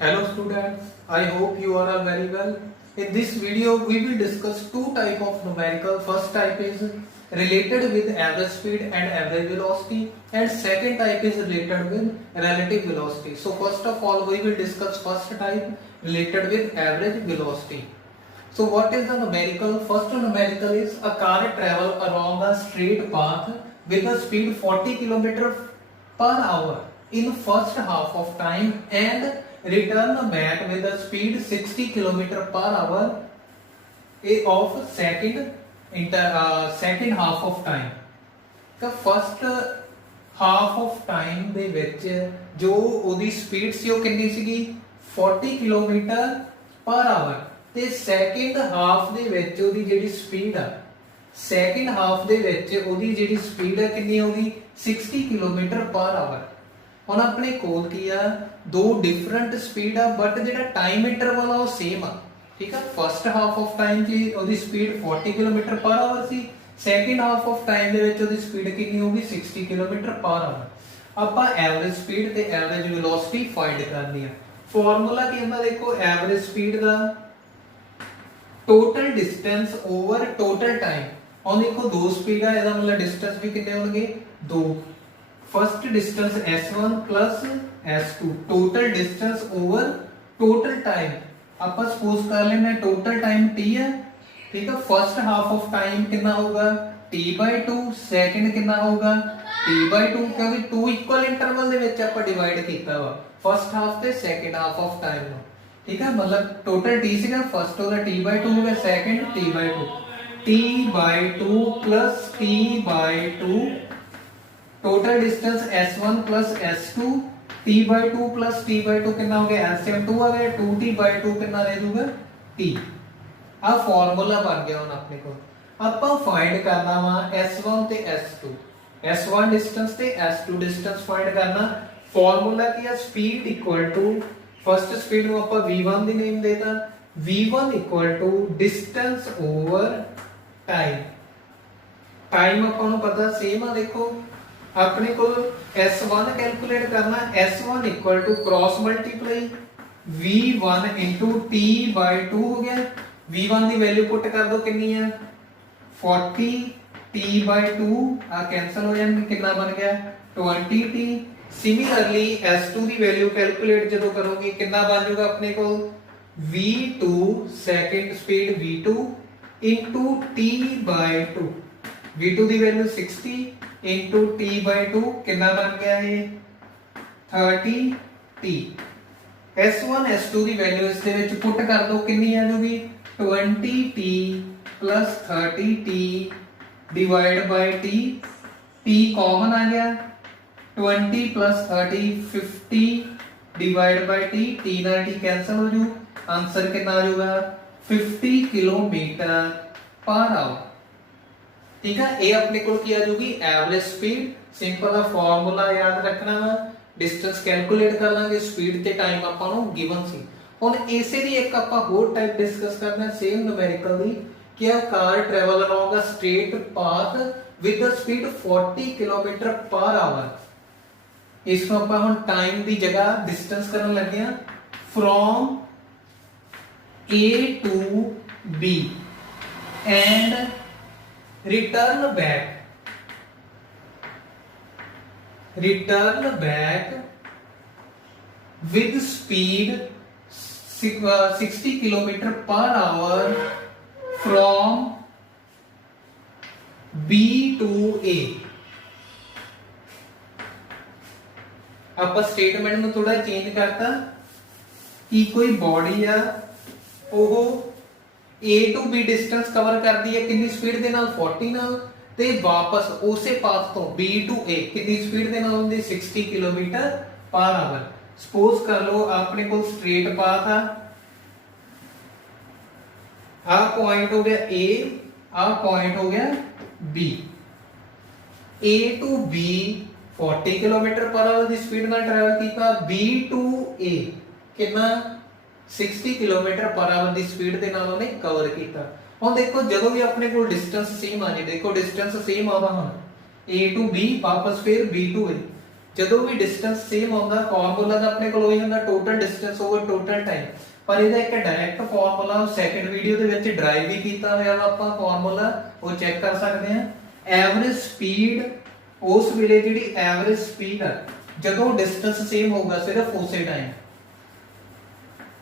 Hello students, I hope you are all very well. In this video we will discuss two type of numerical. First type is related with average speed and average velocity, and second type is related with relative velocity. So first of all we will discuss first type related with average velocity. So what is the numerical? First numerical is a car travel along a straight path with a speed 40 km per hour in first half of time and return back with a speed 60 km per hour of second half of time. The first half of time ਦੇ ਵਿੱਚ ਜੋ ਉਹਦੀ speed ਸੀ ਉਹ ਕਿੰਨੀ ਸੀਗੀ 40 km per hour ਤੇ second half ਦੇ ਵਿੱਚ ਉਹਦੀ ਜਿਹੜੀ ਸਪੀਡ ਆ ਸੈਕਿੰਡ ਹਾਫ ਦੇ ਵਿੱਚ ਉਹਦੀ ਜਿਹੜੀ ਸਪੀਡ ਹੈ ਕਿੰਨੀ ਹੋਗੀ 60 km per hour। ਹੁਣ ਆਪਣੇ ਕੋਲ ਕੀ ਆ ਦੋ ਡਿਫਰੈਂਟ ਸਪੀਡ ਆ ਬਟ ਜਿਹੜਾ ਟਾਈਮ ਇੰਟਰਵਲ ਆ ਉਹ ਸੇਮ ਆ। ਠੀਕ ਆ, ਫਸਟ ਹਾਫ ਆਫ ਟਾਈਮ 'ਚ ਉਹਦੀ speed 40 km per hour C, second half of time ਦੇ ਵਿੱਚ ਉਹਦੀ ਸਪੀਡ ਕਿੰਨੀ ਹੋਊਗੀ 60 km per hour। ਆਪਾਂ ਐਵਰੇਜ ਸਪੀਡ ਤੇ ਐਵਰੇਜ ਵੈਲੋਸਿਟੀ ਫਾਈਂਡ ਕਰਨੀ ਆ। ਫਾਰਮੂਲਾ ਕੀ ਹੁੰਦਾ ਦੇਖੋ, ਐਵਰੇਜ ਸਪੀਡ ਦਾ total distance over total time. ਹੁਣ ਦੇਖੋ ਦੋ ਸਪੀਡ ਆ, ਇਹਦਾ ਮਤਲਬ ਡਿਸਟੈਂਸ ਵੀ ਕਿੰਨੇ ਹੋਣਗੇ ਦੋ। First distance s1 plus s2 total distance over total time. आप सपोज कर लेना टोटल टाइम t है, ठीक है। फर्स्ट हाफ ऑफ टाइम कितना होगा t/2, सेकंड कितना होगा t/2 क्योंकि 2 इक्वल इंटरवल दे विच आप डिवाइड कीता वा फर्स्ट हाफ ते सेकंड हाफ ऑफ टाइम नु, ठीक है। मतलब टोटल t सीगा फर्स्ट होगा t/2 होगा, second t/2 t/2 plus t/2 total distance s1 plus s2 t/2 plus t/2 कितना हो गया LCM 2 आ गया 2t/2 कितना रह जाऊगा t। आ फार्मूला बन गया हुन अपने को। ਆਪਾਂ फाइंड करना वा s1 ਤੇ s2, s1 डिस्टेंस ਤੇ s2 डिस्टेंस फाइंड करना। फार्मूला ਕੀ ਹੈ speed equal to first speed ਨੂੰ ਆਪਾਂ v1 ਦੀ ਨੇਮ ਦੇਤਾ, v1 equal to distance over time. Time ਆਪਾਂ ਨੂੰ ਪਤਾ ਸੇਮ ਆ, ਦੇਖੋ अपने को S1 कैलकुलेट करना, S1 equal to cross multiply V1 into t/2 हो गया। V1 की वैल्यू पुट कर दो कितनी है 40 t/2 आ कैंसिल हो जाएंगे, कितना बन गया 20t। सिमिलरली S2 की वैल्यू कैलकुलेट जो करोगे कितना बन जाएगा अपने को V2 second speed V2 into t/2। V2 की वैल्यू 60 इंटू t/2 कितना बन गया है 30t। S1 S2 की वैल्यू इसके विच पुट कर दो कितनी आ जाएगी 20t plus 30t divide by t। t common आ गया 20 plus 30 50 divide by t, t ना t कैंसिल हो जू, आंसर कितना आ जाएगा 50 किलोमीटर पर आवर। ठीक है, ये अपने को की आ जाएगी एवरेज स्पीड। सिंपल है, फार्मूला याद रखना वा, डिस्टेंस कैलकुलेट कर लांगे, स्पीड ते टाइम ਆਪਾਂ ਨੂੰ गिवन सी। ਹੁਣ ਇਸੇ ਦੀ ਇੱਕ ਆਪਾਂ ਹੋਰ ਟਾਈਪ ਡਿਸਕਸ ਕਰਨਾ ਸੇਮ ਨੂਮੈਰੀਕਲ ਦੀ ਕਿ a car travel along a straight path with a speed 40 km per hour। ਇਸ ਨੂੰ ਆਪਾਂ ਹੁਣ ਟਾਈਮ ਦੀ ਜਗ੍ਹਾ ਡਿਸਟੈਂਸ ਕਰਨ ਲੱਗੇ ਆ from A to B and return back with speed 60 km per hour from B to A। ਆਪਾਂ statement ਨੂੰ ਥੋੜਾ ਚੇਂਜ ਕਰਤਾ ਕਿ ਕੋਈ ਬੋਡੀ ਆ ਉਹ A to B distance cover कर दी है कितनी स्पीड दे नाल 40 नाल ते वापस उसे पाथ तो B to A कितनी स्पीड दे नाल होंदी 60 किलोमीटर पर आवर। सपोज कर लो अपने को स्ट्रेट पाथ आ पॉइंट हो गया A, आ पॉइंट हो गया B। A to B 40 kilometre per hour the speed नाल ट्रैवल कीता, B to A कितना 60 किलोमीटर पर आवर ਦੀ ਸਪੀਡ ਦੇ ਨਾਲ ਉਹਨੇ ਕਵਰ ਕੀਤਾ। ਹੁਣ ਦੇਖੋ ਜਦੋਂ ਵੀ ਆਪਣੇ ਕੋਲ ਡਿਸਟੈਂਸ ਸੇਮ ਆ ਜੇ, ਦੇਖੋ ਡਿਸਟੈਂਸ ਸੇਮ ਆਉਂਦਾ ਹੁਣ A to B ਵਾਪਸ ਫਿਰ B to A ਜਦੋਂ ਵੀ ਡਿਸਟੈਂਸ ਸੇਮ ਆਉਂਦਾ ਫਾਰਮੂਲਾ ਦਾ ਆਪਣੇ ਕੋਲ ਉਹੀ ਹੁੰਦਾ total distance over total time. ਪਰ ਇਹਦਾ ਇੱਕ ਡਾਇਰੈਕਟ ਫਾਰਮੂਲਾ ਸੈਕੰਡ ਵੀਡੀਓ ਦੇ ਵਿੱਚ ਡਰਾਈਵ ਵੀ ਕੀਤਾ ਹੋਇਆ ਵਾ ਆਪਾਂ ਫਾਰਮੂਲਾ, ਉਹ ਚੈੱਕ ਕਰ ਸਕਦੇ ਆ। ਐਵਰੇਜ ਸਪੀਡ, ਉਸ ਵੇਲੇ ਜਿਹੜੀ ਐਵਰੇਜ ਸਪੀਡ ਆ ਜਦੋਂ ਡਿਸਟੈਂਸ ਸੇਮ ਹੋਊਗਾ ਸਿਰਫ ਉਸੇ time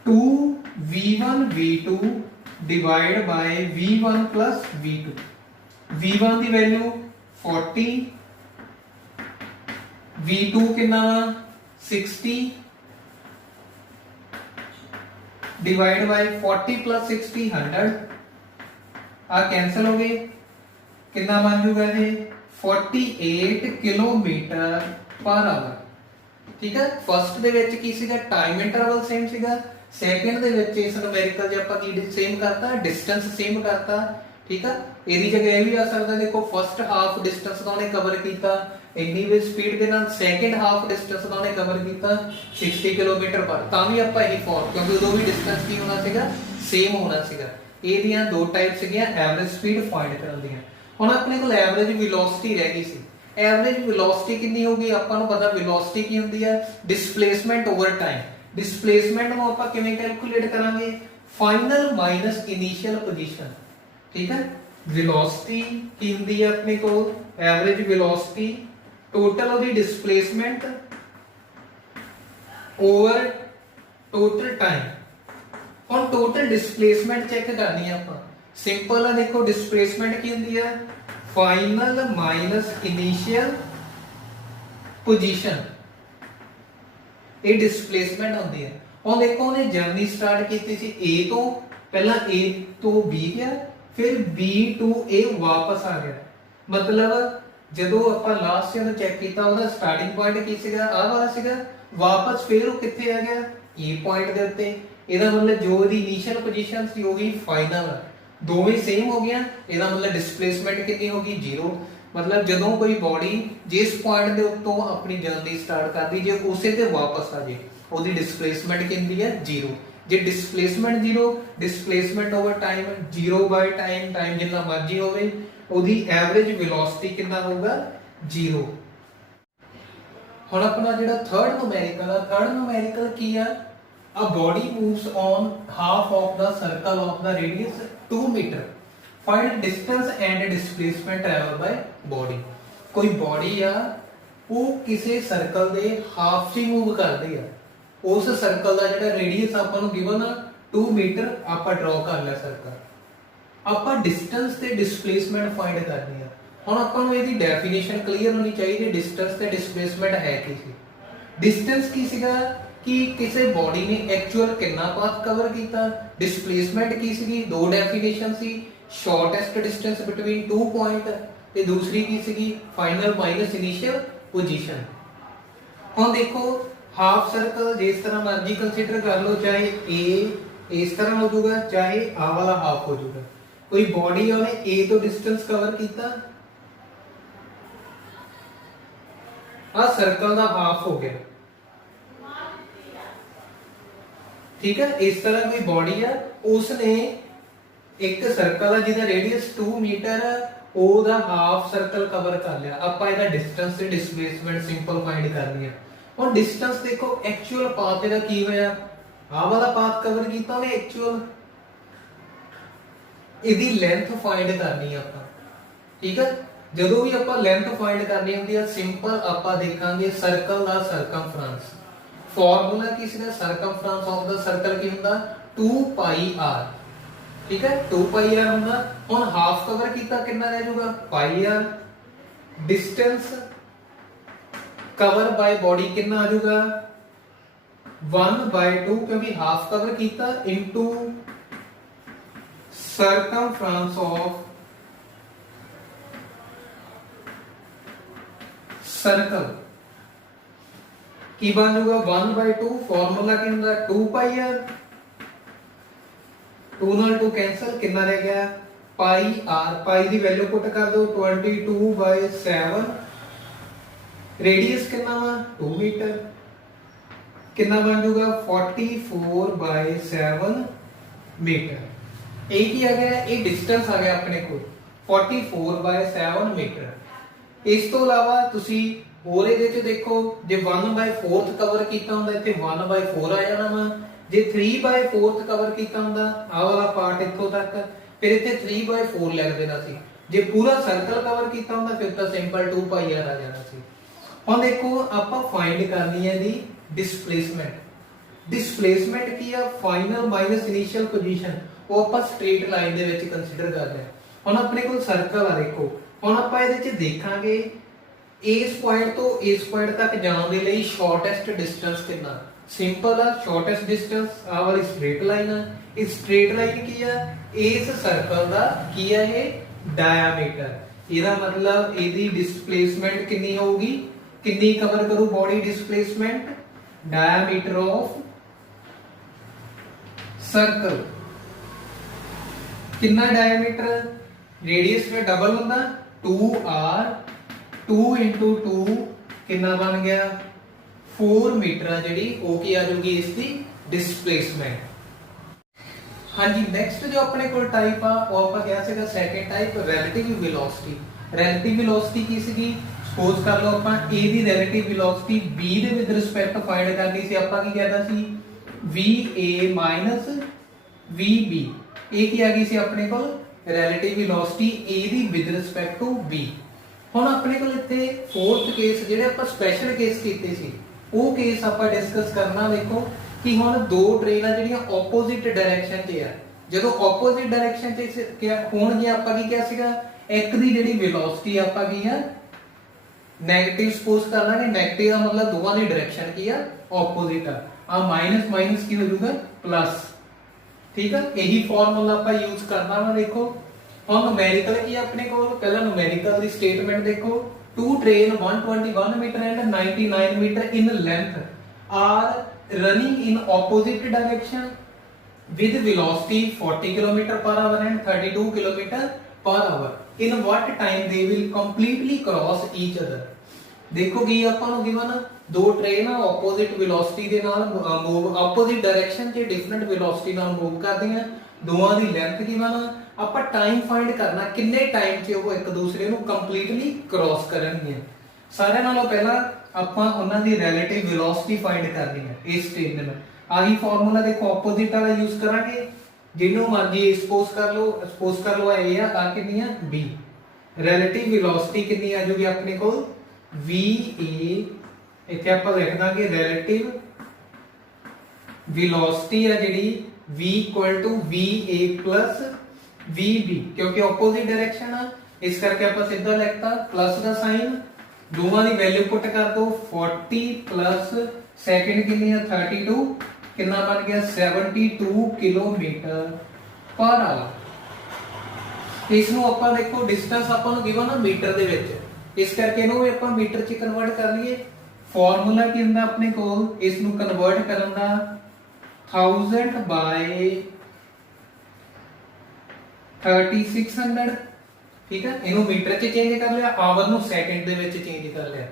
2v1 v2 divided by v1 plus v2। v1 the value 40, v2 ਕਿੰਨਾ 60 divided by 40 plus 60 100। ਆ ਕੈਨਸਲ ਹੋ ਗਏ, ਕਿੰਨਾ ਬਣ ਜੂਗਾ ਇਹ 48 ਕਿਲੋਮੀਟਰ ਪਰ ਆਵਰ। ਠੀਕ ਹੈ, ਫਸਟ ਦੇ ਵਿੱਚ ਕੀ ਸੀਗਾ ਟਾਈਮ ਇੰਟਰਵਲ ਸੇਮ ਸੀਗਾ, ਸੈਕਿੰਡ ਦੇ ਵਿੱਚ ਇਸ ਨੂਮੈਰੀਕਲ ਜੇ ਆਪਾਂ ਕੀ ਸੇਮ ਕਰਤਾ ਡਿਸਟੈਂਸ ਸੇਮ ਕਰਤਾ। ਠੀਕ ਆ, ਇਹਦੀ ਜਗ੍ਹਾ ਇਹ ਵੀ ਆ ਸਕਦਾ ਦੇਖੋ ਫਸਟ ਹਾਫ ਡਿਸਟੈਂਸ ਦਾ ਉਹਨੇ ਕਵਰ ਕੀਤਾ ਇੰਨੀ ਵੀ ਸਪੀਡ ਦੇ ਨਾਲ, ਸੈਕਿੰਡ ਹਾਫ ਡਿਸਟੈਂਸ ਦਾ ਉਹਨੇ ਕਵਰ ਕੀਤਾ 60 ਕਿਲੋਮੀਟਰ ਪਰ, ਤਾਂ ਵੀ ਆਪਾਂ ਇਹੀ ਫੋਰ ਕਿਉਂਕਿ ਉਦੋਂ ਵੀ ਡਿਸਟੈਂਸ ਕੀ ਹੋਣਾ ਸੀਗਾ ਸੇਮ ਹੋਣਾ ਸੀਗਾ। ਇਹਦੀਆਂ ਦੋ ਟਾਈਪ ਸੀਗੀਆਂ ਐਵਰੇਜ ਸਪੀਡ ਫਾਈਂਡ ਕਰਨ ਦੀਆਂ। ਹੁਣ ਆਪਣੇ ਕੋਲ ਐਵਰੇਜ ਵੈਲੋਸਿਟੀ ਰਹਿ ਗਈ ਸੀ। ਐਵਰੇਜ ਵੈਲੋਸਿਟੀ ਕਿੰਨੀ ਹੋਗੀ ਆਪਾਂ ਨੂੰ ਪਤਾ, ਵੈਲੋਸਿਟੀ ਕੀ ਹੁੰਦੀ ਹੈ ਡਿਸਪਲੇਸਮੈਂਟ ਓਵਰ ਟਾਈਮ। ਡਿਸਪਲੇਸਮੈਂਟ ਨੂੰ ਆਪਾਂ ਕਿਵੇਂ ਕੈਲਕੂਲੇਟ ਕਰਾਂਗੇ ਫਾਈਨਲ ਮਾਈਨਸ ਇਨੀਸ਼ੀਅਲ ਪੋਜੀਸ਼ਨ। ਠੀਕ ਹੈ, ਵੈਲੋਸਿਟੀ ਕੀ ਹੁੰਦੀ ਹੈ ਆਪਣੇ ਕੋਲ ਐਵਰੇਜ ਵੈਲੋਸਿਟੀ ਟੋਟਲ ਉਹਦੀ ਡਿਸਪਲੇਸਮੈਂਟ ਓਵਰ ਟੋਟਲ ਟਾਈਮ। ਹੁਣ ਟੋਟਲ ਡਿਸਪਲੇਸਮੈਂਟ ਚੈੱਕ ਕਰਨੀ ਹੈ ਆਪਾਂ, ਸਿੰਪਲ ਆ ਦੇਖੋ ਡਿਸਪਲੇਸਮੈਂਟ ਕੀ ਹੁੰਦੀ ਹੈ ਫਾਈਨਲ ਮਾਈਨਸ ਇਨੀਸ਼ੀਅਲ ਪੋਜੀਸ਼ਨ, ਇਹ ਡਿਸਪਲੇਸਮੈਂਟ ਹੁੰਦੀ ਹੈ। ਹੁਣ ਦੇਖੋ ਉਹਨੇ ਜਰਨੀ ਸਟਾਰਟ ਕੀਤੀ ਸੀ A ਤੋਂ, ਪਹਿਲਾਂ A ਤੋਂ B ਗਿਆ, ਫਿਰ B to A ਵਾਪਸ ਆ ਗਿਆ। ਮਤਲਬ ਜਦੋਂ ਆਪਾਂ ਲਾਸਟ ਨੂੰ ਚੈੱਕ ਕੀਤਾ ਉਹਦਾ ਸਟਾਰਟਿੰਗ ਪੁਆਇੰਟ ਕੀ ਸੀਗਾ ਆਹ ਵਾਲਾ ਸੀਗਾ, ਵਾਪਸ ਫਿਰ ਉਹ ਕਿੱਥੇ ਆ ਗਿਆ E ਪੁਆਇੰਟ ਦੇ ਉੱਤੇ। ਇਹਦਾ ਮਤਲਬ ਜੋ ਉਹਦੀ ਇਨੀਸ਼ੀਅਲ ਪੋਜੀਸ਼ਨ ਸੀ ਉਹੀ ਫਾਈਨਲ, ਦੋਵੇਂ ਸੇਮ ਹੋ ਗਿਆ। ਇਹਦਾ ਮਤਲਬ ਡਿਸਪਲੇਸਮੈਂਟ ਕਿੰਨੀ ਹੋ ਗਈ 0। ਮਤਲਬ ਜਦੋਂ ਕੋਈ ਬੋਡੀ ਜਿਸ ਪੁਆਇੰਟ ਦੇ ਉੱਤੋਂ ਆਪਣੀ ਜਰਨੀ ਸਟਾਰਟ ਕਰਦੀ ਜੇ ਉਸੇ ਤੇ ਵਾਪਸ ਆ ਜੇ ਉਹਦੀ ਡਿਸਪਲੇਸਮੈਂਟ ਕਿੰਨੀ ਹੈ 0। ਜੇ ਡਿਸਪਲੇਸਮੈਂਟ 0, ਡਿਸਪਲੇਸਮੈਂਟ ਓਵਰ ਟਾਈਮ 0 ਬਾਈ ਟਾਈਮ, ਟਾਈਮ ਜਿੰਨਾ ਮਰਜ਼ੀ ਹੋਵੇ, ਉਹਦੀ ਐਵਰੇਜ ਵੈਲੋਸਿਟੀ ਕਿੰਨਾ ਹੋਊਗਾ 0। ਹੁਣ ਆਪਣਾ ਜਿਹੜਾ ਥਰਡ ਨੂਮੈਰੀਕਲ ਆ, ਥਰਡ ਨੂਮੈਰੀਕਲ ਕੀ ਆ a body moves on half of the circle of the radius 2 meter, find distance and displacement traveled by body। ਕੋਈ ਬੋਡੀ ਆ ਉਹ ਕਿਸੇ ਸਰਕਲ ਦੇ ਹਾਫ 'ਚ ਮੂਵ ਕਰਦੀ ਆ, ਉਸ ਸਰਕਲ ਦਾ ਜਿਹੜਾ ਰੇਡੀਅਸ ਆਪਾਂ ਨੂੰ ਗਿਵਨ ਆ 2 ਮੀਟਰ, ਆਪਾਂ ਡਰਾ ਕਰ ਲਿਆ ਸਰਕਲ, ਆਪਾਂ ਡਿਸਟੈਂਸ ਤੇ ਡਿਸਪਲੇਸਮੈਂਟ ਫਾਈਂਡ ਕਰਨੀ ਆ। ਹੁਣ ਆਪਾਂ ਨੂੰ ਇਹਦੀ ਡੈਫੀਨੇਸ਼ਨ ਕਲੀਅਰ ਹੋਣੀ ਚਾਹੀਦੀ, ਡਿਸਟੈਂਸ ਤੇ ਡਿਸਪਲੇਸਮੈਂਟ ਹੈ ਕੀ ਸੀ। ਡਿਸਟੈਂਸ ਕੀ ਸੀਗਾ ਕਿ ਕਿਸੇ ਬੋਡੀ ਨੇ ਐਕਚੁਅਲ ਕਿੰਨਾ ਪਾਥ ਕਵਰ ਕੀਤਾ, ਡਿਸਪਲੇਸਮੈਂਟ ਕੀ ਸੀਗੀ ਦੋ ਡੈਫੀਨੇਸ਼ਨ ਸੀ, ਸ਼ਾਰਟੈਸਟ ਡਿਸਟੈਂਸ ਬਿਟਵੀਨ 2 ਪੁਆਇੰਟ ਤੇ ਦੂਸਰੀ ਕੀ ਸੀਗੀ ਫਾਈਨਲ ਮਾਈਨਸ ਇਨੀਸ਼ੀਅਲ ਪੋਜੀਸ਼ਨ। ਹੁਣ ਦੇਖੋ ਹਾਫ ਸਰਕਲ ਜਿਸ ਤਰ੍ਹਾਂ ਮਰਜ਼ੀ ਕੰਸੀਡਰ ਕਰ ਲਓ, ਚਾਹੇ A ਇਸ ਤਰ੍ਹਾਂ ਹੋ ਜਾਊਗਾ, ਚਾਹੇ ਆ ਵਾਲਾ ਹਾਫ ਹੋ ਜਾਊਗਾ। ਕੋਈ ਬੋਡੀ ਉਹਨੇ A ਤੋਂ ਡਿਸਟੈਂਸ ਕਵਰ ਕੀਤਾ, ਆ ਸਰਕਲ ਦਾ ਹਾਫ ਹੋ ਗਿਆ। ਠੀਕ ਹੈ, ਇਸ ਤਰ੍ਹਾਂ ਕੋਈ ਬੋਡੀ ਆ ਉਸਨੇ ਇੱਕ ਸਰਕਲ ਆ ਜਿਹਦਾ ਰੇਡੀਅਸ 2 ਮੀਟਰ ਉਹਦਾ ਹਾਫ ਸਰਕਲ ਕਵਰ ਕਰ ਲਿਆ। ਆਪਾਂ ਇਹਦਾ ਡਿਸਟੈਂਸ ਤੇ ਡਿਸਪਲੇਸਮੈਂਟ ਸਿੰਪਲ ਫਾਈਂਡ ਕਰਨੀ ਆ। ਹੁਣ ਡਿਸਟੈਂਸ ਦੇਖੋ ਐਕਚੁਅਲ ਪਾਥ ਇਹਦਾ ਕੀ ਹੋਇਆ, ਆਹ ਵਾਲਾ ਪਾਥ ਕਵਰ ਕੀਤਾ ਉਹਨੇ ਐਕਚੁਅਲ, ਇਹਦੀ ਲੈਂਥ ਫਾਈਂਡ ਕਰਨੀ ਆ ਆਪਾਂ। ਠੀਕ ਹੈ, ਜਦੋਂ ਵੀ ਆਪਾਂ ਲੈਂਥ ਫਾਈਂਡ ਕਰਨੀ ਹੁੰਦੀ ਆ ਸਿੰਪਲ ਆਪਾਂ ਦੇਖਾਂਗੇ ਸਰਕਲ ਦਾ ਸਰਕਮਫਰੈਂਸ। ਫਾਰਮੂਲਾ ਕੀ ਸੀਗਾ ਸਰਕਮਫਰੈਂਸ ਆਫ ਦਾ ਸਰਕਲ ਕੀ ਹੁੰਦਾ 2 ਪਾਈ r। ਠੀਕ ਹੈ, 2 ਪਾਈ r ਹੁੰਦਾ। ਹੁਣ ਹਾਫ ਕਵਰ ਕੀਤਾ ਕਿੰਨਾ ਰਹਿ ਜਾਊਗਾ ਪਾਈ r, ਡਿਸਟੈਂਸ ਕਵਰ ਬਾਈ ਬੋਡੀ ਕਿੰਨਾ ਆ ਜਾਊਗਾ 1/2 ਕਿਉਂਕਿ ਹਾਫ ਕਵਰ ਕੀਤਾ ਇਨਟੂ circumference of circle ਕੀ ਬਣ ਜਾਊਗਾ 1/2। ਫਾਰਮੂਲਾ ਕੀ ਹੁੰਦਾ 2 ਪਾਈ r, 2 ਨਾਲ 2 ਕੈਂਸਲ, ਕਿੰਨਾ ਰਹਿ ਗਿਆ ਪਾਈ r। ਪਾਈ ਦੀ ਵੈਲਿਊ ਪੁੱਟ ਕਰ ਦਿਓ 22/7। ਰੇਡੀਅਸ ਕਿੰਨਾ ਵਾ 2 ਮੀਟਰ, ਕਿੰਨਾ ਬਣ ਜਾਊਗਾ 44/7 ਮੀਟਰ। ਇਹ ਕੀ ਆ ਗਿਆ, ਇਹ ਡਿਸਟੈਂਸ ਆ ਗਿਆ ਆਪਣੇ ਕੋਲ 44/7 ਮੀਟਰ। ਇਸ ਤੋਂ ਇਲਾਵਾ ਤੁਸੀਂ ਹੋਰ ਇਹਦੇ ਚ ਦੇਖੋ ਜੇ 1/4 ਕਵਰ ਕੀਤਾ ਹੁੰਦਾ ਇੱਥੇ 1/4 ਆ ਜਾਣਾ ਵਾ, ਜੇ 3/4 ਕਵਰ ਕੀਤਾ ਹੁੰਦਾ ਆਹ ਵਾਲਾ ਪਾਰਟ ਇੱਥੋਂ ਤੱਕ, ਫਿਰ ਇੱਥੇ 3/4 ਲਿਖ ਦੇਣਾ ਸੀ। ਜੇ ਪੂਰਾ ਸਰਕਲ ਕਵਰ ਕੀਤਾ ਹੁੰਦਾ ਫਿਰ ਤਾਂ ਸਿੰਪਲ 2πr ਆ ਜਾਣਾ ਸੀ। ਹੁਣ ਦੇਖੋ ਆਪਾਂ ਫਾਈਂਡ ਕਰਨੀ ਹੈ ਦੀ ਡਿਸਪਲੇਸਮੈਂਟ। ਡਿਸਪਲੇਸਮੈਂਟ ਕੀ ਆ, ਫਾਈਨਲ ਮਾਈਨਸ ਇਨੀਸ਼ੀਅਲ ਪੋਜੀਸ਼ਨ, ਉਹ ਆਪਾਂ ਸਟ੍ਰੇਟ ਲਾਈਨ ਦੇ ਵਿੱਚ ਕੰਸੀਡਰ ਕਰ ਰਹੇ ਹਾਂ। ਹੁਣ ਆਪਣੇ ਕੋਲ ਸਰਕਲ ਆ ਦੇਖੋ, ਹੁਣ ਆਪਾਂ ਇਹਦੇ ਚ ਦੇਖਾਂਗੇ ਇਸ ਪੁਆਇੰਟ ਤੋਂ ਇਸ ਪੁਆਇੰਟ ਤੱਕ ਜਾਣ ਦੇ ਲਈ ਸ਼ਾਰਟੈਸਟ ਡਿਸਟੈਂਸ ਕਿੰਨਾ। ਸਿੰਪਲ ਆ, ਸ਼ਾਰਟੈਸਟ ਡਿਸਟੈਂਸ ਆ ਵਾਲੀ ਸਟ੍ਰੇਟ ਲਾਈਨ ਆ। ਇਹ ਸਟ੍ਰੇਟ ਲਾਈਨ ਕੀ ਆ, ਇਸ ਸਰਕਲ ਦਾ ਕੀ ਆ ਇਹ ਡਾਇਆਮੀਟਰ। ਇਹਦਾ ਮਤਲਬ ਇਹਦੀ ਡਿਸਪਲੇਸਮੈਂਟ ਕਿੰਨੀ ਹੋਊਗੀ, ਕਿੰਨੀ ਕਵਰ ਕਰੂ body displacement, diameter of circle. कितना डायमीटर, रेडियस में डबल होता 2r, 2 × 2 कितना बन गया 4 मीटर जी, वो की आ जाएगी इसकी डिस्प्लेसमेंट। हाँ जी, नेक्स्ट जो अपने को टाइप आ वो आपका क्या सीगा, second type relative velocity. Relative velocity की सीगी, सपोज कर लो ਆਪਾਂ a the relative velocity b ਦੇ ਵਿਦ ਰਿਸਪੈਕਟ ਫਾਈਂਡ ਕਰਨੀ ਸੀ। ਆਪਾਂ ਕੀ ਕਹਿੰਦਾ ਸੀ va - vb, ਇਹ ਕੀ ਆ ਗਈ ਸੀ ਆਪਣੇ ਕੋਲ relative velocity a the with respect to b। ਹੁਣ ਆਪਣੇ ਕੋਲ ਇੱਥੇ ਫੋਰਥ ਕੇਸ ਜਿਹੜੇ ਆਪਾਂ ਸਪੈਸ਼ਲ ਕੇਸ ਕੀਤੇ ਸੀ ਉਹ ਕੇਸ ਆਪਾਂ ਡਿਸਕਸ ਕਰਨਾ। ਦੇਖੋ ਕਿ ਹੁਣ ਦੋ ਟ੍ਰੇਨਾਂ ਜਿਹੜੀਆਂ ਆਪੋਜ਼ਿਟ ਡਾਇਰੈਕਸ਼ਨ 'ਚ ਆ, ਜਦੋਂ ਆਪੋਜ਼ਿਟ ਡਾਇਰੈਕਸ਼ਨ 'ਚ ਹੋਣਗੀਆਂ ਆਪਾਂ ਕੀ ਕਿਹਾ ਸੀਗਾ, ਇੱਕ ਦੀ ਜਿਹੜੀ ਵੈਲੋਸਿਟੀ ਆਪਾਂ ਕੀ ਆ ਨੈਗੇਟਿਵ ਸਪੋਜ਼ ਕਰ ਲਾਂਗੇ। ਨੈਗੇਟਿਵ ਦਾ ਮਤਲਬ ਦੋਵਾਂ ਦੀ ਡਾਇਰੈਕਸ਼ਨ ਕੀ ਆ ਆਪੋਜ਼ਿਟ ਆ ਮਾਈਨਸ ਮਾਈਨਸ ਕੀ ਹੋ ਜਾਊਗਾ प्लस। ठीक है, यही फॉर्मूला ਆਪਾਂ यूज करना ਵਾ। देखो हम न्यूमेरिकल की अपने को पहला न्यूमेरिकल दी स्टेटमेंट देखो, two train 121 meter and 99 meter in length are running in opposite direction with velocity 40 km/h and 32 km/h। in what time they will completely cross each other। देखो कि ਆਪਾਂ ਨੂੰ ਗਿਵਨ ਦੋ ਟ੍ਰੇਨ ਆਪੋਜ਼ਿਟ ਵੈਲੋਸਿਟੀ ਦੇ ਨਾਲ move, opposite direction 'ਚ different velocity ਨਾਲ move ਕਰਦੀਆਂ, ਦੋਵਾਂ ਦੀ ਲੈਂਥ ਗਿਵਨ, ਆਪਾਂ ਟਾਈਮ ਫਾਈਂਡ ਕਰਨਾ ਕਿੰਨੇ ਟਾਈਮ 'ਚ ਉਹ ਇੱਕ ਦੂਸਰੇ ਨੂੰ ਕੰਪਲੀਟਲੀ ਕ੍ਰਾਸ ਕਰਨਗੀਆਂ। ਸਾਰਿਆਂ ਨਾਲੋਂ ਪਹਿਲਾਂ ਆਪਾਂ ਉਹਨਾਂ ਦੀ ਰਿਲੇਟਿਵ ਵੈਲੋਸਿਟੀ ਫਾਈਂਡ ਕਰਨੀ ਹੈ। ਇਸ ਸਟੇਟਮੈਂਟ ਆਹੀ ਫਾਰਮੂਲਾ ਦੇਖੋ ਆਪੋਜ਼ਿਟ ਵਾਲਾ ਯੂਜ਼ ਕਰਾਂਗੇ, ਜਿਹਨੂੰ ਮਰਜ਼ੀ ਸਪੋਜ਼ ਕਰ ਲਓ ਇਹ ਆ ਕਿੰਨੀ ਆ b। ਰਿਲੇਟਿਵ ਵੈਲੋਸਿਟੀ ਕਿੰਨੀ ਆ ਜੂਗੀ ਆਪਣੇ ਕੋਲ va, ਇੱਥੇ ਆਪਾਂ ਲਿਖ ਦਾਂਗੇ ਰਿਲੇਟਿਵ ਵੈਲੋਸਿਟੀ ਆ ਜਿਹੜੀ v = va + vb, ਕਿਉਂਕਿ ਆਪੋਜ਼ਿਟ ਡਾਇਰੈਕਸ਼ਨ ਆ ਇਸ ਕਰਕੇ ਆਪਾਂ ਸਿੱਧਾ ਲਿਖਤਾ ਪਲੱਸ ਦਾ ਸਾਈਨ, ਦੋਵਾਂ ਦੀ ਵੈਲਿਊ ਪੁੱਟ ਕਰ ਦੋ 40 ਪਲੱਸ ਸੈਕਿੰਡ ਕਿੰਨੀ ਆ 32, ਕਿੰਨਾ ਬਣ ਗਿਆ 72 km/h। ਇਸ ਨੂੰ ਆਪਾਂ ਦੇਖੋ ਡਿਸਟੈਂਸ ਆਪਾਂ ਨੂੰ ਗਿਵਨ ਆ ਮੀਟਰ ਦੇ ਵਿੱਚ, ਇਸ ਕਰਕੇ ਇਹਨੂੰ ਵੀ ਆਪਾਂ ਮੀਟਰ 'ਚ ਕਨਵਰਟ ਕਰ ਲਈਏ। ਫਾਰਮੂਲਾ ਕੀ ਹੁੰਦਾ ਆਪਣੇ ਕੋਲ, ਇਸ ਨੂੰ ਕਨਵਰਟ ਕਰਨ ਦਾ 1000/3600। ਠੀਕ ਹੈ, ਇਹਨੂੰ ਮੀਟਰ 'ਚ ਚੇਂਜ ਕਰ ਲਿਆ, ਆਵਰ ਨੂੰ ਸੈਕਿੰਡ ਦੇ ਵਿੱਚ ਚੇਂਜ ਕਰ ਲਿਆ।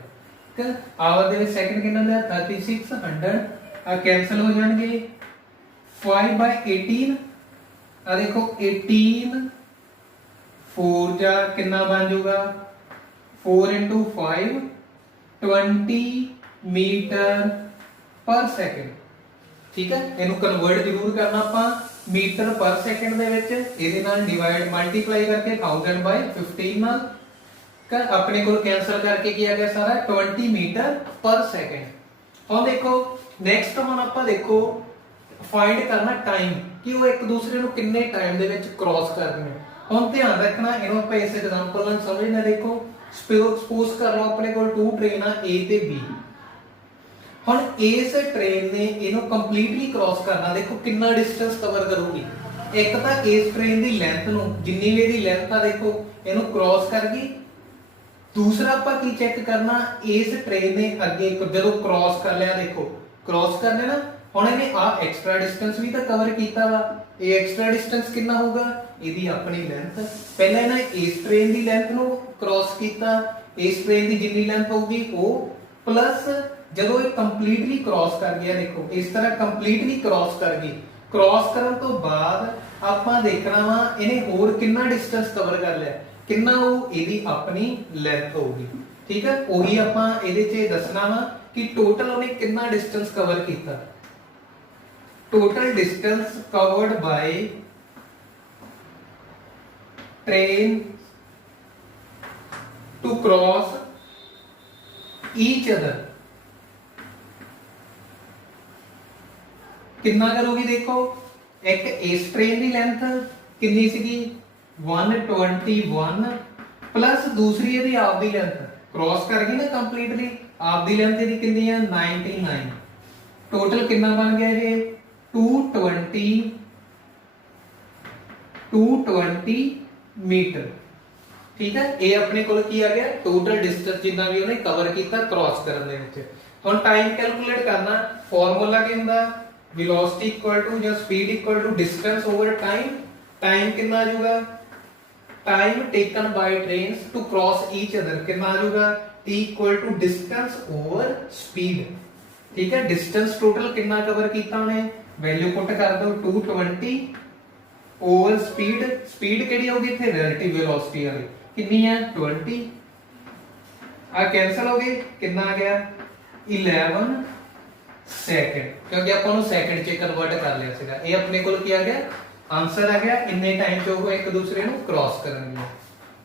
ਠੀਕ ਹੈ, ਆਵਰ ਦੇ ਵਿੱਚ ਸੈਕਿੰਡ ਕਿੰਨਾ ਲਿਆ 3600, ਆ ਕੈਨਸਲ ਹੋ ਜਾਣਗੇ 5/18। ਆ ਦੇਖੋ 18 4 ਜਾ ਕਿੰਨਾ ਬਣ ਜਾਊਗਾ 4 × 5 20 मीटर/सेकंड। ठीक है, ਇਹਨੂੰ ਕਨਵਰਟ ਜ਼ਰੂਰ ਕਰਨਾ ਆਪਾਂ ਮੀਟਰ ਪਰ ਸੈਕਿੰਡ ਦੇ ਵਿੱਚ, ਇਹਦੇ ਨਾਲ ਡਿਵਾਈਡ ਮਲਟੀਪਲਾਈ ਕਰਕੇ 1000/15 ਨਾਲ ਆਪਣੇ ਕੋਲ ਕੈਨਸਲ ਕਰਕੇ ਕੀ ਆ ਗਿਆ ਸਾਰਾ 20 मीटर/सेकंड। ਹੁਣ ਦੇਖੋ ਨੈਕਸਟ ਹੁਣ ਆਪਾਂ ਦੇਖੋ ਫਾਈਂਡ ਕਰਨਾ ਟਾਈਮ, ਕਿ ਉਹ ਇੱਕ ਦੂਸਰੇ ਨੂੰ ਕਿੰਨੇ ਟਾਈਮ ਦੇ ਵਿੱਚ ਕ੍ਰਾਸ ਕਰਦੇ ਨੇ। ਹੁਣ ਧਿਆਨ ਰੱਖਣਾ, ਇਹਨੂੰ ਆਪਾਂ ਇਸ ਐਗਜ਼ਾਮਪਲ ਨਾਲ ਸਮਝਣਾ। ਦੇਖੋ ਸਪੋਜ਼ ਕਰ ਲਓ ਆਪਣੇ ਕੋਲ ਟੂ ਟ੍ਰੇਨ ਆ A ਤੇ B। ਹੁਣ ਇਸ ਟ੍ਰੇਨ ਨੇ ਇਹਨੂੰ ਕੰਪਲੀਟਲੀ ਕ੍ਰਾਸ ਕਰਨਾ, ਦੇਖੋ ਕਿੰਨਾ ਡਿਸਟੈਂਸ ਕਵਰ ਕਰੂਗੀ। ਇੱਕ ਤਾਂ ਇਸ ਟ੍ਰੇਨ ਦੀ ਲੈਂਥ ਨੂੰ, ਜਿੰਨੀ ਵੀ ਇਹਦੀ ਲੈਂਥ ਆ ਦੇਖੋ ਇਹਨੂੰ ਕ੍ਰਾਸ ਕਰ ਗਈ। ਦੂਸਰਾ ਆਪਾਂ ਕੀ ਚੈੱਕ ਕਰਨਾ, ਇਸ ਟ੍ਰੇਨ ਨੇ ਅੱਗੇ ਜਦੋਂ ਕ੍ਰਾਸ ਕਰ ਲਿਆ, ਦੇਖੋ ਕ੍ਰਾਸ ਕਰ ਲਿਆ ਨਾ, ਹੁਣ ਇਹਨੇ ਆ ਐਕਸਟਰਾ ਡਿਸਟੈਂਸ ਵੀ ਤਾਂ ਕਵਰ ਕੀਤਾ ਵਾ। ਇਹ ਐਕਸਟਰਾ ਡਿਸਟੈਂਸ ਕਿੰਨਾ ਹੋਊਗਾ, ਇਹਦੀ ਆਪਣੀ ਲੈਂਥ। ਪਹਿਲਾਂ ਇਹਨਾਂ ਇਸ ਟ੍ਰੇਨ ਦੀ ਲੈਂਥ ਨੂੰ ਕ੍ਰਾਸ ਕੀਤਾ, ਇਸ ਟ੍ਰੇਨ ਦੀ ਜਿੰਨੀ ਲੈਂਥ ਹੋਊਗੀ ਉਹ ਪਲੱਸ ਜਦੋਂ ਇਹ ਕੰਪਲੀਟਲੀ ਕ੍ਰਾਸ ਕਰ ਗਿਆ, ਦੇਖੋ ਇਸ ਤਰ੍ਹਾਂ ਕੰਪਲੀਟਲੀ ਕ੍ਰਾਸ ਕਰ ਗਈ। ਕ੍ਰਾਸ ਕਰਨ ਤੋਂ ਬਾਅਦ ਆਪਾਂ ਦੇਖਣਾ ਵਾ ਇਹਨੇ ਹੋਰ ਕਿੰਨਾ ਡਿਸਟੈਂਸ ਕਵਰ ਕਰ ਲਿਆ, ਕਿੰਨਾ ਉਹ ਇਹਦੀ ਆਪਣੀ ਲੈਂਥ ਹੋਊਗੀ। ठीक है ਉਹੀ ਆਪਾਂ ਇਹਦੇ 'ਚ ਦੱਸਣਾ ਵਾ ਕਿ ਟੋਟਲ ਉਹਨੇ ਕਿੰਨਾ ਡਿਸਟੈਂਸ ਕਵਰ ਕੀਤਾ total distance covered by train to cross each other कितना करोगी देखो एक इस ट्रेन की लेंथ कितनी सीगी 121 प्लस दूसरी यदि आप दी लेंथ क्रॉस कर गई ना कंप्लीटली आप दी लेंथ यदि कितनी है 99 टोटल कितना बन गया ये 220 मीटर ठीक है ये अपने को की आ गया टोटल डिस्टेंस जितना भी उन्हें कवर किया क्रॉस करने में हम टाइम कैलकुलेट करना फॉर्मूला क्या हुंदा वेलोसिटी इक्वल टू या speed equal to distance over time time कितना आ जाएगा time taken by trains to cross each other कितना आ जाएगा t equal to distance over speed ठीक है डिस्टेंस टोटल कितना कवर किया उन्हें वैल्यू पुट कर दो 220 ओवर स्पीड स्पीड केड़ी होगी इथे रिलेटिव वेलोसिटी वाली कितनी है 20 आ कैंसिल हो गई कितना आ गया 11 सेकंड क्योंकि अपन सेकंड च कन्वर्ट कर लिया सीगा ये अपने को क्या आ गया आंसर आ गया इन्ने टाइम च वो एक दूसरे को क्रॉस करनगे